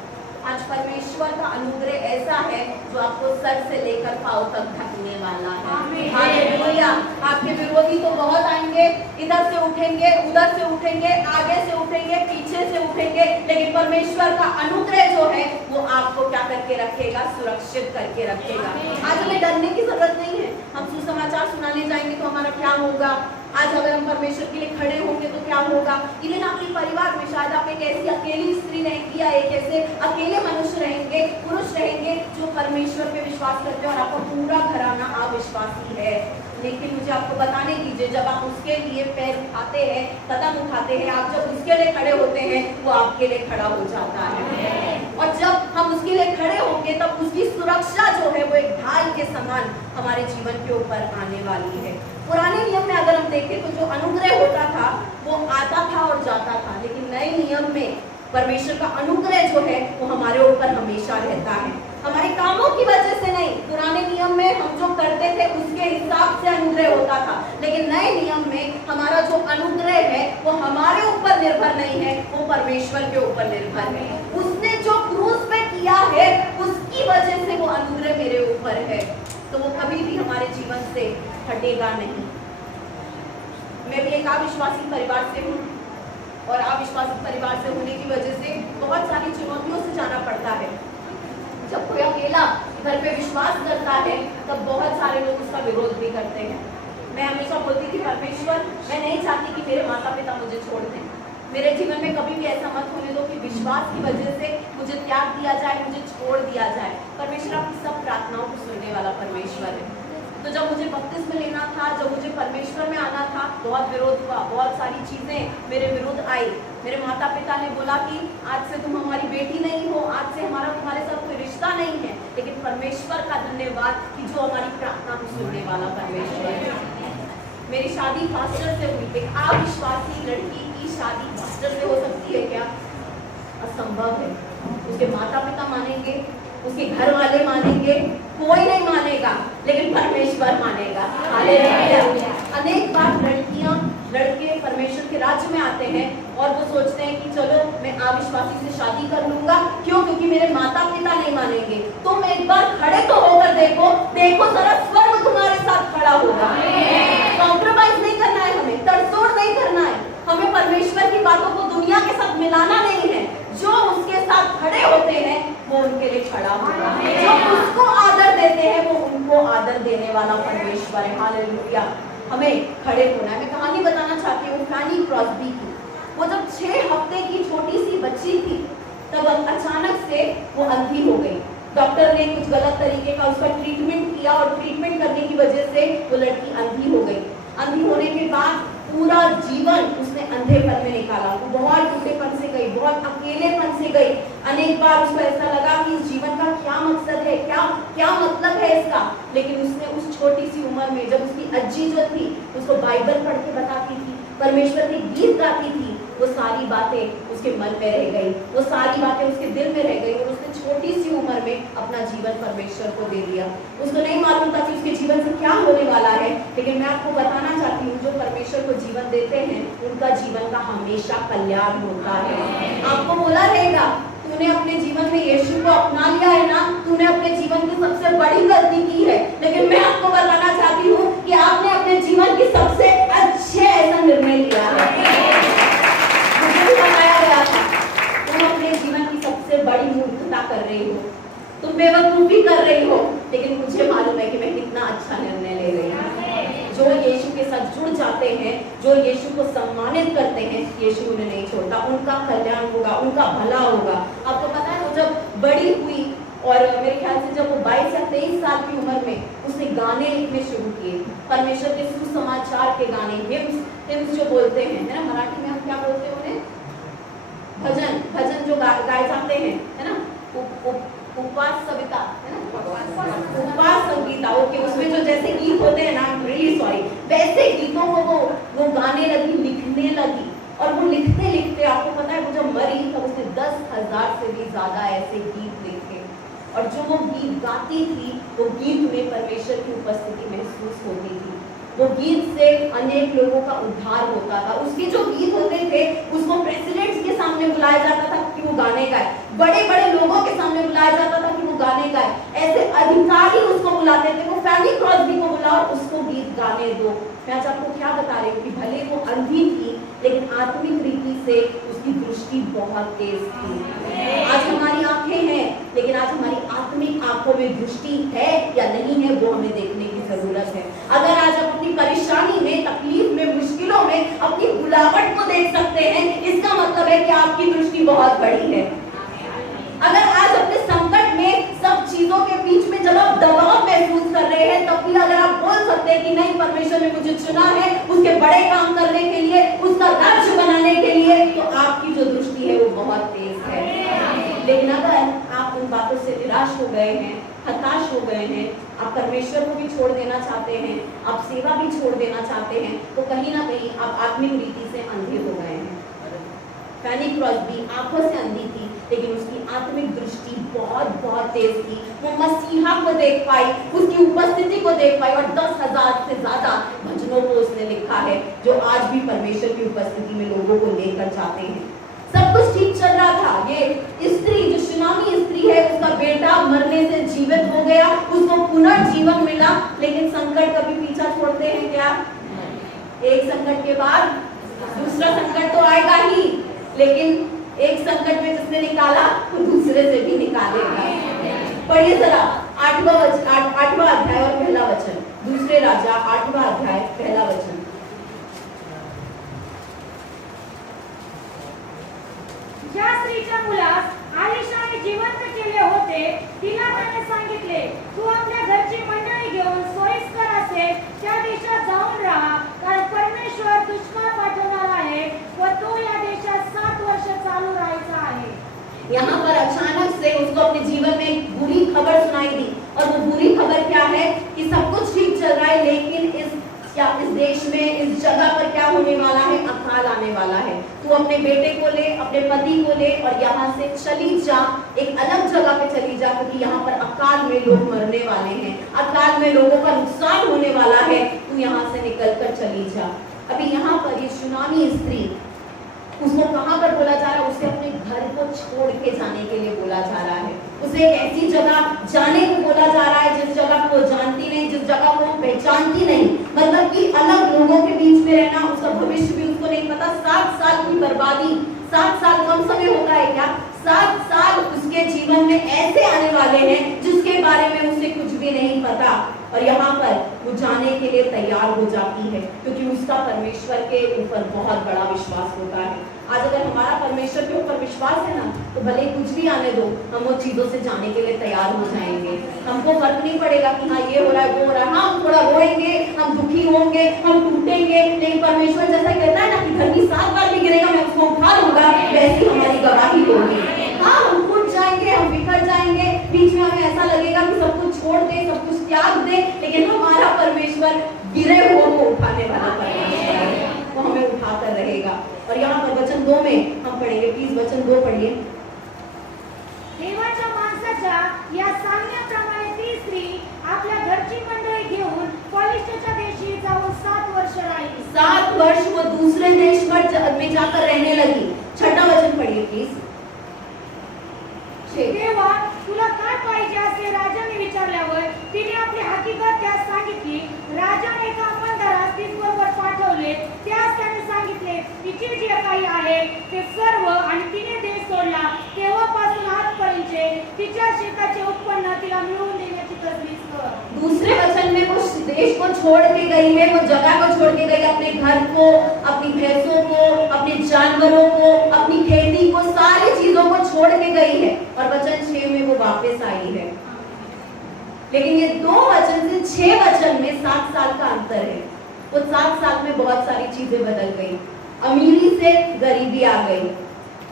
आज परमेश्वर का अनुग्रह ऐसा है जो आपको सर से लेकर पांव तक ढकने वाला है। हालेलुया। आपके विरोधी तो बहुत आएंगे, इधर से उठेंगे, उधर से उठेंगे, आगे से उठेंगे, पीछे से उठेंगे, लेकिन परमेश्वर का अनुग्रह जो है वो आपको क्या करके रखेगा? सुरक्षित करके रखेगा। आज हमें डरने की जरूरत नहीं है। हम सुसमाचार सुनाने जाएंगे तो हमारा क्या होगा? आज अगर हम परमेश्वर के लिए खड़े होंगे तो क्या होगा? इवन आपके परिवार में शायद आप एक ऐसी अकेली स्त्री रहेंगी या एक ऐसे अकेले मनुष्य रहेंगे, पुरुष रहेंगे जो परमेश्वर पे विश्वास करते हैं और आपका पूरा घराना अविश्वासी है। लेकिन मुझे आपको बताने दीजिए, जब आप उसके लिए पैर उठाते हैं, कदम उठाते हैं, आप जब उसके लिए खड़े होते हैं, वो आपके लिए खड़ा हो जाता है। और जब हम उसके लिए खड़े होंगे तब उसकी सुरक्षा जो है वो एक ढाल के समान हमारे जीवन के ऊपर आने वाली है। पुराने नियम में अगर हम देखें तो जो अनुग्रह होता था वो आता था और जाता था, लेकिन नए नियम में परमेश्वर का अनुग्रह जो है वो हमारे ऊपर हमेशा रहता है, हमारे कामों की वजह से नहीं। पुराने नियम में हम जो करते थे उसके हिसाब से अनुग्रह होता था, लेकिन नए नियम में हमारा जो अनुग्रह है वो हमारे ऊपर निर्भर नहीं है, वो परमेश्वर के ऊपर निर्भर है। उसने जो क्रूस पे किया है उसकी वजह से वो अनुग्रह मेरे ऊपर है, तो वो कभी भी हमारे जीवन से हटेगा नहीं। मैं भी एक अविश्वासी परिवार से हूँ और अविश्वासी परिवार से होने की वजह से बहुत सारी चुनौतियों से जाना पड़ता है। जब कोई अकेला घर पे विश्वास करता है तब बहुत सारे लोग उसका विरोध भी करते हैं। मैं हमेशा बोलती थी, परमेश्वर मैं नहीं चाहती कि मेरे माता पिता मुझे छोड़ दें, मेरे जीवन में कभी भी ऐसा मत होने दो कि विश्वास की वजह से मुझे त्याग दिया जाए, मुझे छोड़ दिया जाए। परमेश्वर आपकी सब प्रार्थनाओं को सुनने वाला परमेश्वर है। तो जब मुझे बपतिस्मा लेना था, जब मुझे परमेश्वर में आना था, बहुत विरोध हुआ, बहुत सारी चीजें मेरे विरुद्ध आई। मेरे माता पिता ने बोला कि आज से तुम हमारी बेटी नहीं हो, आज से हमारा तुम्हारे साथ कोई रिश्ता नहीं है। लेकिन परमेश्वर का धन्यवाद कि जो हमारी प्रार्थना को सुनने वाला परमेश्वर है। मेरी शादी पास्टर से हुई, एक अविश्वासी लड़की की शादी पास्टर से हो सकती है क्या? असंभव है। उसके माता पिता मानेंगे, उसके घर वाले मानेंगे, कोई नहीं मानेगा, लेकिन परमेश्वर मानेगा। हालेलुया। अनेक बार लड़के परमेश्वर के राज्य में आते हैं और वो सोचते हैं कि चलो मैं अविश्वासी से शादी कर लूंगा, क्यों? क्योंकि मेरे माता पिता नहीं मानेंगे। तुम एक बार खड़े तो होकर देखो जरा, स्वर्ग तुम्हारे साथ खड़ा होगा। कॉम्प्रोमाइज नहीं करना है, हमें तड़तोड़ नहीं करना है, हमें परमेश्वर की बातों को दुनिया के साथ मिलाना नहीं है। जो उसके साथ खड़े होते हैं वो उनके लिए खड़ा होगा, जो उसको आदर देते हैं वो उनको आदर देने वाला परमेश्वर है। हालेलुया। हमें खड़े होना है। मैं कहानी बताना चाहती हूँ फैनी क्रॉस्बी की। वो जब 6 हफ्ते की छोटी सी बच्ची थी तब अचानक से वो अंधी हो गई। डॉक्टर ने कुछ गलत तरीके का उसका ट्रीटमेंट किया और ट्रीटमेंट करने की वजह से वो लड़की अंधी हो गई। अंधी होने के बाद पूरा जीवन उसने अंधेपन में निकाला। वो बहुत टूटेपन से गई, बहुत अकेलेपन से गई। अनेक बार उसको ऐसा लगा कि इस जीवन का क्या मकसद है, क्या मतलब है इसका। लेकिन उसने उस छोटी सी उम्र में, जब उसकी अज्जी जो थी उसको बाइबल पढ़ के बताती थी, परमेश्वर के गीत गाती थी, वो सारी बातें उसके मन में रह गई, वो सारी बातें उसके दिल में रह गई और उसने छोटी सी उम्र में अपना जीवन परमेश्वर को दे दिया। उसको नहीं मालूम था कि उसके जीवन से क्या होने वाला है, लेकिन मैं आपको बताना चाहती हूँ जो परमेश्वर को जीवन देते हैं उनका जीवन का हमेशा कल्याण होता है। आपको बोला रहेगा तूने अपने जीवन में यीशु को अपना लिया है ना, तूने अपने जीवन की सबसे बड़ी गलती की है। लेकिन मैं आपको बताना चाहती हूँ कि आपने अपने जीवन की सबसे अच्छे ऐसा निर्णय लिया है। मुझे भी बताया गया था तुम अपने जीवन की सबसे बड़ी मूर्खता कर रही हो, तुम बेवकूफी कर रही हो, लेकिन मुझे मालूम है कि मैं कितना अच्छा निर्णय ले रही हूँ। जो यीशु के साथ जुड़ जाते हैं, जो यीशु को सम्मानित करते हैं, यीशु उन्हें नहीं छोड़ता, उनका कल्याण होगा, उनका भला होगा। आपको पता है वो जब बड़ी हुई और मेरे ख्याल से जब वो 22 या 23 साल की उम्र में उसने गाने लिखने शुरू किए, परमेश्वर के सुसमाचार के गाने, हिम्स जो बोलते हैं, है ना, मराठी में हम क्या बोलते हैं उन्हें, भजन जो गाए जाते हैं, है ना, उपवास सविता, है ना, उपवास संगीता, ओके, उसमें जो जैसे गीत होते हैं ना, रियली सॉरी, वैसे गीतों को वो गाने लगी, लिखने लगी। और वो लिखते लिखते आपको पता है वो जब मरी तब उसने 10,000 से भी ज्यादा ऐसे गीत लिखे और जो वो गीत गाती थी वो गीत में परमेश्वर की उपस्थिति महसूस होती थी। वो गीत से अनेक लोगों का उद्धार होता था। उसके जो गीत होते थे उसको प्रेसिडेंट्स के सामने बुलाया जाता था कि वो गाने गाए, बड़े बड़े लोगों के सामने बुलाया जाता था कि वो गाने गाए, ऐसे अधिकारी उसको बुलाते थे। वो फैनी क्रॉस्बी को बुलाओ, उसको गीत गाने दो। मैं आज आपको क्या बता रही हूँ कि भले वो अंधी थी लेकिन आत्मिक रीति से उसकी दृष्टि बहुत तेज थी। आज हमारी आंखें हैं लेकिन आज हमारी आत्मिक आंखों में दृष्टि है या नहीं है वो हमें देखने की जरूरत है। अगर आज आप अपनी परेशानी में, तकलीफ में, मुश्किलों में अपनी बुलावट को देख सकते हैं, इसका मतलब है कि आपकी दृष्टि बहुत बड़ी है। अगर आज अपने संकट में सब चीजों के बीच में जब आप दबाव महसूस कर रहे हैं तब भी अगर आप बोल सकते हैं कि नहीं, परमेश्वर ने मुझे चुना है उसके बड़े काम करने के लिए, उसका राज्य बनाने के लिए, तो आपकी जो दृष्टि है वो बहुत तेज है। लेकिन अगर आप उन बातों से निराश हो गए हैं, हताश हो गए हैं, आप परमेश्वर को भी छोड़ देना चाहते हैं, आप सेवा भी छोड़ देना चाहते हैं, तो कहीं ना कहीं आप आत्मिक रीति से अंधे हो गए हैं। फैनी क्रॉस्बी आंखों से अंधी थी लेकिन उसकी आत्मिक दृष्टि बहुत बहुत तेज थी। वो मसीहा को देख पाई, उसकी उपस्थिति को देख पाई, और 10,000 से ज्यादा भजनों को उसने लिखा है जो आज भी परमेश्वर की उपस्थिति में लोगों को लेकर जाते हैं। सब कुछ ठीक चल रहा था। ये स्त्री जो सुनामी स्त्री है, उसका बेटा मरने से जीवित हो गया, उसको पुनर्जीवन मिला, लेकिन संकट कभी पीछा छोड़ते हैं क्या? एक संकट के बाद दूसरा संकट तो आएगा ही, लेकिन एक संकट में जिसने निकाला वो दूसरे से भी निकालेगा। पढ़िए जरा 8वां अध्याय और पहला वचन, दूसरे राजा 8वां अध्याय पहला वचन। ज्या स्त्रीच्या मुलास आलिशाने जिवंत केले होते तिला त्याने सांगितले, तू आपल्या घरची मंडळी घेऊन सोयीस्कर असे त्या देशात जाऊन राहा, कारण परमेश्वर दुष्काळ पाठवणार आहे व तो या देशात 7 वर्ष चालू राहायचा आहे। यहाँ पर अचानक से उसको अपने जीवन में एक बुरी खबर सुनाई दी, और वो बुरी खबर क्या है कि सब कुछ ठीक चल रहा है लेकिन इस देश में, इस जगह पर क्या होने वाला है? अकाल आने वाला है। तू अपने बेटे को ले, अपने पति को ले और यहाँ से चली जा, एक अलग जगह पे चली जा, क्योंकि यहाँ पर अकाल में लोग मरने वाले हैं, अकाल में लोगों का नुकसान होने वाला है, तू यहाँ से निकल कर चली जा। अभी यहाँ पर ये सुनामी स्त्री, उसको कहाँ पर बोला जा रहा है? उसे अपने घर को छोड़ के जाने के लिए बोला जा रहा है। उसे एक ऐसी जगह जाने को बोला जा रहा है जिस जगह को जानती नहीं, जिस जगह को पहचानती नहीं, मतलब कि अलग लोगों के बीच में रहना, उसका भविष्य भी उसको नहीं पता। 7 साल की बर्बादी, 7 साल कम समय होता है क्या? 7 साल उसके जीवन में ऐसे आने वाले हैं जिसके बारे में उसे कुछ भी नहीं पता, और यहाँ पर वो जाने के लिए तैयार हो जाती है क्योंकि उसका परमेश्वर के ऊपर बहुत बड़ा विश्वास होता है। आज अगर हमारा परमेश्वर के ऊपर विश्वास है ना, तो भले कुछ भी आने दो, हम वो चीजों से जाने के लिए तैयार हो जाएंगे। हमको फर्क नहीं पड़ेगा कि हाँ ये हो रहा है, वो हो रहा है, हाँ हम थोड़ा रोएंगे, हम दुखी होंगे, हम टूटेंगे, लेकिन परमेश्वर जैसा कहता है ना कि धरती 7 बार भी गिरेगा मैं उसको उठा लूंगा, वैसी हमारी गवाही होगी। हाँ हम टूट जाएंगे, हम बिखर जाएंगे, बीच में हमें ऐसा लगेगा कि सब कुछ छोड़ दे, सब कुछ त्याग दे, लेकिन हमारा परमेश्वर गिरे हुओं को उठाने वाला परमेश्वर है, वो हमें उठाकर रहेगा। और यहाँ पर वचन 2 में हम पढ़ेंगे, प्लीज वचन 2 पढ़िए। देवाच्या माणसाच्या या सांगण्याप्रमाणे ती स्त्री आपल्या घरची मंडळी घेऊन पॉलिस्टरच्या देशी जाऊन 7 वर्ष राहिली। 7 वर्ष वो दूसरे देश में जाकर रहने लगी। 6वां वचन पढ़िए प्लीज। देवा तुला काय पाहिजे असे राजाने विचारल्यावर तिने आपली हकीकत त्यास सांगितली। राजाने एका अंमलदारास तिच्याबरोबर पाठवले, त्यास त्याने सांगितले तिचे जे काही आहे ते सर्व, आणि तिने देश सोडला तेव्हापासून आजपर्यंत तिच्या शेताचे उत्पन्न तिला मिळवून देण्याची तजवीज कर। दूसरे वचन में वो देश को छोड़ के गई है, वो जगह को छोड़ के गई, अपने घर को, अपनी भैंसों को, अपने जानवरों को, अपनी खेती को, सारी चीजों को छोड़ के गई है, और वचन 6 में वो वापस आई है। लेकिन ये 2 वचन से 6 वचन में 7 साल का अंतर है। वो 7 साल में बहुत सारी चीजें बदल गई। अमीरी से गरीबी आ गई,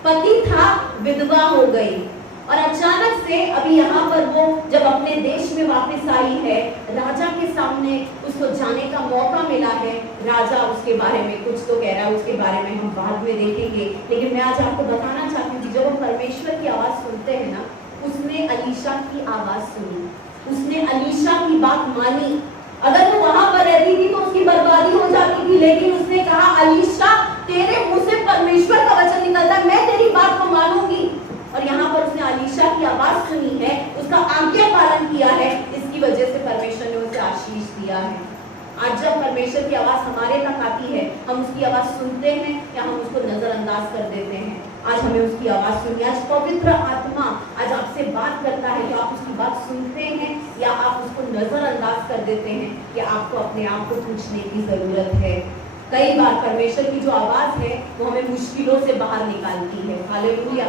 पति था विधवा हो गई, और अचानक से अभी यहाँ पर वो जब अपने देश में वापस आई है, राजा के सामने उसको जाने का मौका मिला है। राजा उसके बारे में कुछ तो कह रहा है, उसके बारे में हम बाद में देखेंगे, लेकिन मैं आज आपको बताना चाहती हूँ कि जब हम परमेश्वर की आवाज सुनते हैं ना, उसने अलीशा की आवाज सुनी, उसने अलीशा की बात मानी। अगर वो वहां पर रहती थी तो उसकी उसकी बर्बादी हो जाती थी, लेकिन उसने कहा अलीशा तेरे मुंह से परमेश्वर का वचन निकलता है, मैं तेरी बात को मानूंगी। और यहाँ पर उसने अलीशा की आवाज सुनी है, उसका आज्ञा पालन किया है, इसकी वजह से परमेश्वर ने उसे आशीष दिया है। आज जब परमेश्वर की आवाज हमारे तक आती है, हम उसकी आवाज सुनते हैं या हम उसको नजरअंदाज कर देते हैं। आज हमें उसकी आवाज सुनिए। आज पवित्र आत्मा आज आपसे बात करता है कि आप उसकी बात सुनते हैं या आप उसको नजरअंदाज कर देते हैं, कि आपको अपने आप को पूछने की जरूरत है। कई बार परमेश्वर की जो आवाज है वो हमें मुश्किलों से बाहर निकालती है। हालेलुया।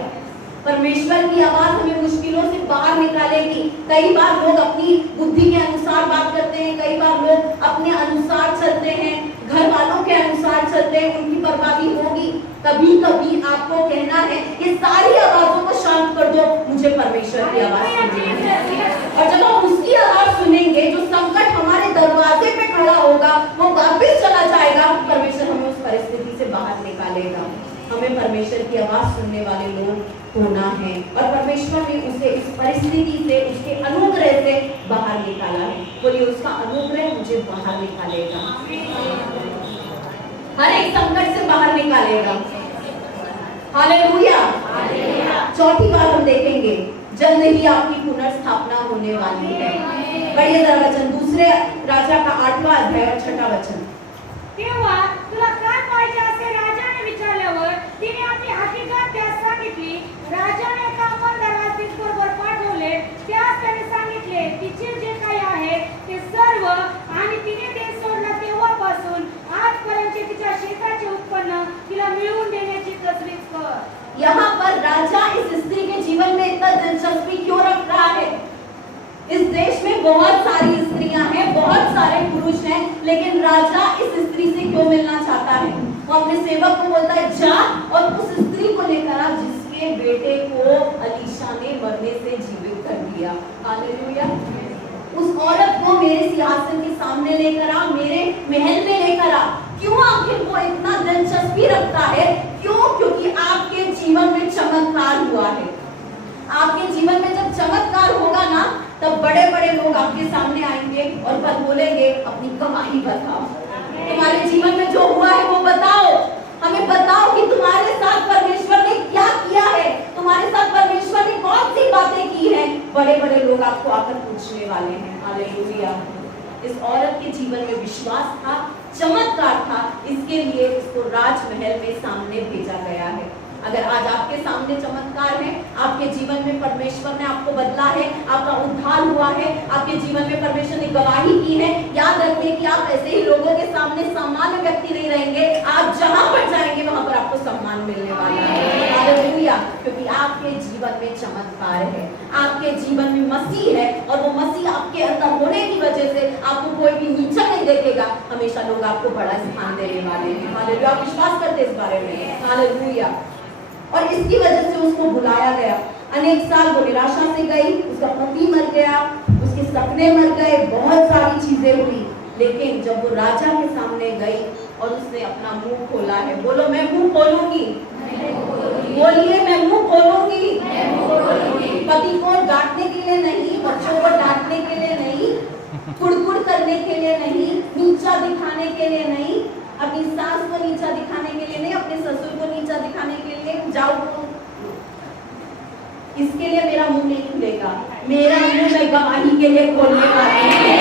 परमेश्वर की आवाज हमें मुश्किलों से बाहर निकालेगी। कई बार लोग अपनी बुद्धि के अनुसार बात करते हैं, कई बार लोग अपने अनुसार चलते हैं, घर वालों के अनुसार चलते हैं, उनकी बर्बादी होगी। कभी कभी आपको कहना है ये सारी आवाजों को शांत कर दो, मुझे परमेश्वर की आवाज सुननी है। और जब हम उसकी आवाज सुनेंगे, जो संकट हमारे दरवाजे पे खड़ा होगा वो वापस चला जाएगा। परमेश्वर हमें उस परिस्थिति से बाहर निकालेगा। हमें परमेश्वर की आवाज सुनने वाले लोग होना है, और परमेश्वर ने उसे इस परिस्थिति से, उसके अनुग्रह से बाहर निकाला है। बोलिए उसका अनुग्रह मुझे बाहर निकालेगा, हर एक संकट से बाहर निकालेगा। हालेलुया। चौथी बात हम देखेंगे, जल्द ही आपकी पुनर्स्थापना होने वाली है। पढ़िए जरा वचन, दूसरे राजा का 8वां अध्याय और 6वां वचन। तेव्हा तुला काय पाहिजे असे राजाने विचारल्यावर तिने आपली हकीकत त्यास सांगितली। राजाने एका अंमलदारास तिच्याबरोबर पाठवले, त्यास त्याने सांगितले तिचे जे काही आहे ते सर्व, आणि तिने देश सोडला तेव्हापासून आजपर्यंत तिच्या शेताचे उत्पन्न तिला मिळवून देण्याची तजवीज कर। यहाँ पर राजा इस स्त्री के जीवन में इतना दिलचस्पी क्यों रख रहा है? इस देश में बहुत सारी स्त्रियां हैं, बहुत सारे पुरुष हैं, लेकिन राजा इस स्त्री से क्यों मिलना चाहता है? वो अपने सेवक को बोलता है जा और उस स्त्री को लेकर आ जिसके बेटे को अलीशा ने मरने से जीवित कर दिया। हालेलुया। उस औरत को मेरे सिंहासन के सामने लेकर आ, मेरे महल में लेकर आ। क्यों आखिर वो इतना दिलचस्पी रखता है? क्यों? क्योंकि आपके जीवन में चमत्कार हुआ है। आपके जीवन में जब चमत्कार होगा ना, तब बड़े बड़े लोग आपके सामने आएंगे और बस बोलेंगे अपनी गवाही बताओ, तुम्हारे जीवन में जो हुआ है वो बताओ, हमें बताओ कि तुम्हारे साथ परमेश्वर ने क्या किया है, तुम्हारे साथ परमेश्वर ने कौन सी बातें की हैं। बड़े बड़े लोग आपको आकर पूछने वाले हैं। हालेलुया। इस औरत के जीवन में विश्वास था, चमत्कार था, इसके लिए इसको राजमहल में सामने भेजा गया है। अगर आज आपके सामने चमत्कार है, आपके जीवन में परमेश्वर ने आपको बदला है, आपका उद्धार हुआ है, आपके जीवन में परमेश्वर ने गवाही की है, याद रखिए कि आप ऐसे ही लोगों के सामने सामान्य व्यक्ति नहीं रहेंगे। आप जहां पर जाएंगे वहां पर आपको सम्मान मिलने वाला है। हालेलुया। क्योंकि आपके जीवन में चमत्कार है, आपके जीवन में मसीह है, और वो मसीह आपके अंदर होने की वजह से आपको कोई भी नीचा नहीं देखेगा, हमेशा लोग आपको बड़ा स्थान देने वाले हैं। हालेलुया। आप विश्वास करते इस बारे में? हालेलुया। और इसकी वजह से उसको बुलाया गया। अनेक साल वो निराशा से गई, उसका पति मर गया, उसके सपने मर गए, बहुत सारी चीजें हुई, लेकिन जब वो राजा के सामने गई और उसने अपना मुंह खोला है, बोलो मैं मुंह खोलूंगी, बोलिए मैं मुंह खोलूंगी। पति को डांटने के लिए नहीं, बच्चों को डांटने के लिए नहीं, कुड़कुड़ करने के लिए नहीं, नीचा दिखाने के लिए नहीं, अपनी सास को नीचा दिखाने के लिए नहीं, अपने ससुर को नीचा दिखाने के लिए जाओ, इसके लिए मेरा मुंह नहीं खुलेगा। मेरा मुंह मैं गवाही के लिए खोलने वाली हूं।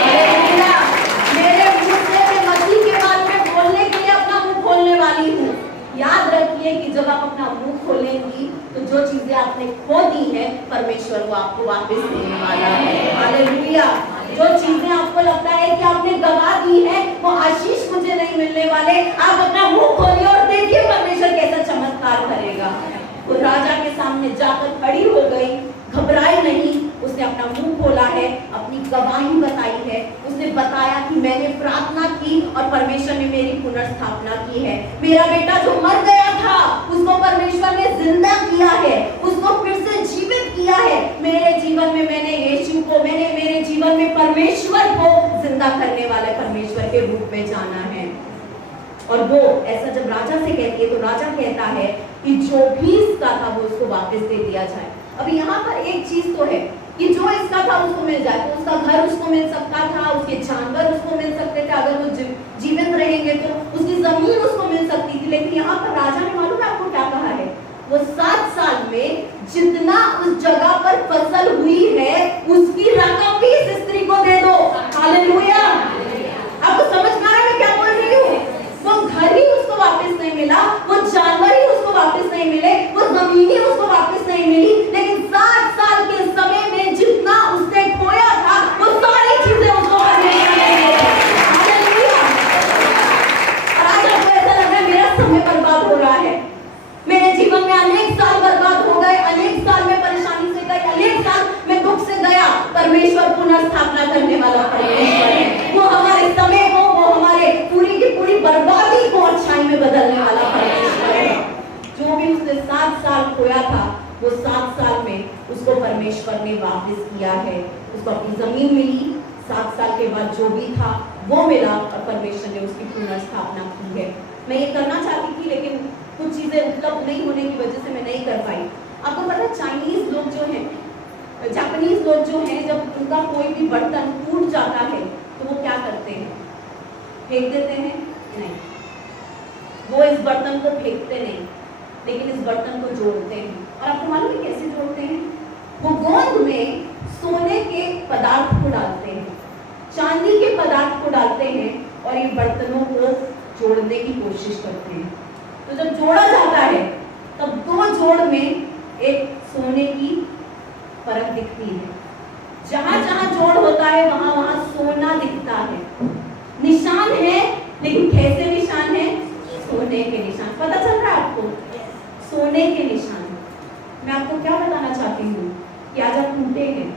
मेरे मुंह से मैं मसीह के बारे में बोलने के लिए अपना मुंह खोलने वाली हूँ। याद रखिए कि जब आप अपना मुंह खोलेंगी तो जो चीजें आपने खो दी है, परमेश्वर वो आपको वापस देने वाला है। हालेलुया। जो चीजें आपको लगता है कि आपने गवा दी है, वो आशीष मुझे नहीं मिलने वाले, आप अपना मुंह खोलिए और देखिए परमेश्वर कैसा चमत्कार करेगा। वो राजा के सामने जाकर खड़ी हो गई, घबराई नहीं, उसने अपना मुंह खोला है, अपनी गवाही बताई है। उसने बताया कि मैंने प्रार्थना की और परमेश्वर ने मेरी पुनर्स्थापना की है। मेरा बेटा जो मर गया था उसको परमेश्वर ने जिंदा किया है, उसको फिर से जीवित किया है। मेरे जीवन में मैंने यीशु को, मैंने मेरे जीवन में परमेश्वर को जिंदा करने वाले परमेश्वर के रूप में जाना है। और वो ऐसा जब राजा से कहती है तो राजा कहता है कि जो भी इसका था वो उसको वापस दे दिया जाए। अभी यहाँ पर एक चीज तो है कि जो इसका था उसको मिल जाए, तो उसका घर उसको मिल सकता था, उसके जानवर उसको मिल सकते थे अगर वो जीवित लेकिन यहाँ पर राजा ने मालूम है आपको क्या कहा है? वो 7 साल में जितना उस जगह पर फसल हुई है उसकी रकम भी इस स्त्री को दे दो। हालेलुया। आपको समझ में आ रहा है मैं क्या बोल रही हूँ? वो घर ही उसको वापस नहीं मिला, वो जानवर ही उसको वापस नहीं मिले, वो जमीन ही उसको वापस नहीं मिली, लेकिन 7 साल के समय में जितना उसने खोया था वो सारी चीजें उसको परमेश्वर ने दी। हालेलुया। और आज आपको ऐसा लग रहा है मेरा समय बर्बाद हो रहा है, मेरे जीवन में अनेक साल बर्बाद हो गए, अनेक साल में परेशानी से गई, अनेक साल में दुख से गया। परमेश्वर पुनर्स्थापना करने वाला परमेश्वर है। वो हमारे समय को, वो हमारे पूरी की पूरी बर्बादी को अच्छाई में बदलने वाला परमेश्वर है। जो भी उसने 7 साल खोया था वो 7 साल में उसको परमेश्वर ने वापस किया है। उसको अपनी जमीन मिली, 7 साल के बाद जो भी था वो मिला और परमेश्वर ने उसकी पुनर्स्थापना की है। मैं ये करना चाहती थी लेकिन कुछ चीजें उपलब्ध नहीं होने की वजह से मैं नहीं कर पाई। आपको पता है चाइनीज लोग जो हैं, जापानीज लोग जो हैं, जब उनका कोई भी बर्तन टूट जाता है तो वो क्या करते हैं? फेंक देते हैं? नहीं, वो इस बर्तन को फेंकते नहीं, लेकिन इस बर्तन को जोड़ते हैं। और आपको मालूम है कैसे जोड़ते हैं? वो गोंद में सोने के पदार्थ को डालते हैं, चांदी के पदार्थ को डालते हैं और ये बर्तनों को जोड़ने की कोशिश करते हैं। तो जब जोड़ा जाता है तब 2 जोड़ में एक सोने की परत दिखती है। जहां जहां जोड़ होता है वहां वहां सोना दिखता है। निशान है, लेकिन कैसे निशान है? सोने के निशान। पता चल रहा है आपको? सोने के निशान। मैं आपको क्या बताना चाहती हूँ कि आज आप टूटे हैं,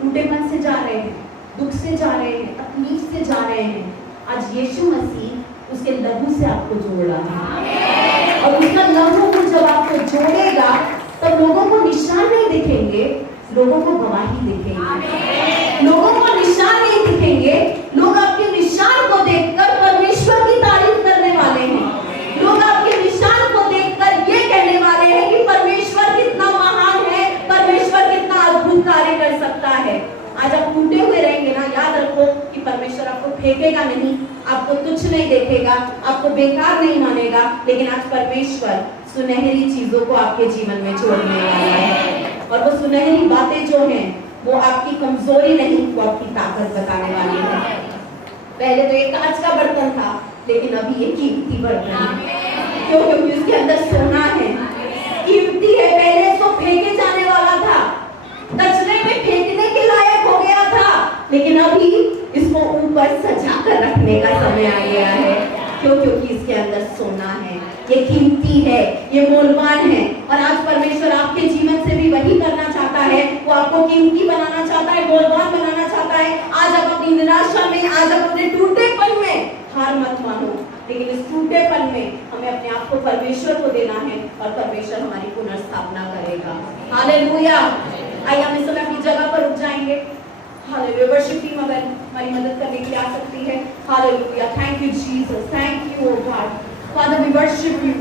टूटे मन से जा रहे हैं, दुख से जा रहे हैं, तकलीफ से जा रहे हैं। आज यीशु मसीह उसके लहू से आपको जोड़ रहा है और उसका लहू को जब आपको जोड़ेगा तब लोगों को निशान नहीं दिखेंगे, लोगों को गवाही दिखेंगे। लोगों को निशान नहीं दिखेंगे, लोग आपके निशान को देखकर परमेश्वर की तारीफ करने वाले हैं। लोग आपके निशान को देखकर ये कहने वाले हैं कि परमेश्वर कितना महान है, परमेश्वर कितना अद्भुत कार्य कर सकता है। आज आप टूटे हुए रहेंगे ना, याद रखो कि परमेश्वर आपको फेंकेगा नहीं, आपको तुच्छ नहीं देखेगा, आपको बेकार नहीं मानेगा, लेकिन आज परमेश्वर सुनहरी चीजों को आपके जीवन में छोड़ने वाला है। और वो सुनहरी बातें जो हैं वो आपकी कमजोरी नहीं, वो आपकी ताकत बताने वाली है। पहले तो ये कांच का बर्तन था, लेकिन अभी ये कीमती बर्तन है। क्यों? क्योंकि उसके अंदर सोना है, कीमती है। पहले इसको फेंके जाने वाला था, कचरे में फेंकने के लायक हो गया था, लेकिन अभी इसको ऊपर सजा कर रखने का समय आ गया है। क्यों? क्योंकि इसके अंदर सोना है, ये कीमती है, ये मूल्यवान है। और आज परमेश्वर आपके जीवन से भी वही करना चाहता है, वो आपको कीमती बनाना चाहता है, मूल्यवान बनाना चाहता है। आज आप अपनी निराशा में, आज आप अपने टूटेपन में हार मत मानो, लेकिन इस टूटेपन में हमें अपने आप को परमेश्वर को देना है और परमेश्वर हमारी पुनर्स्थापना करेगा। हालेलुया। आइए हम इस समय अपनी जगह पर रुक जाएंगे। हालेलुया। वर्शिप टीम अगर हमारी मदद करने के लिए आ सकती है। Hallelujah. Thank you Jesus, thank you O God. Father we worship you.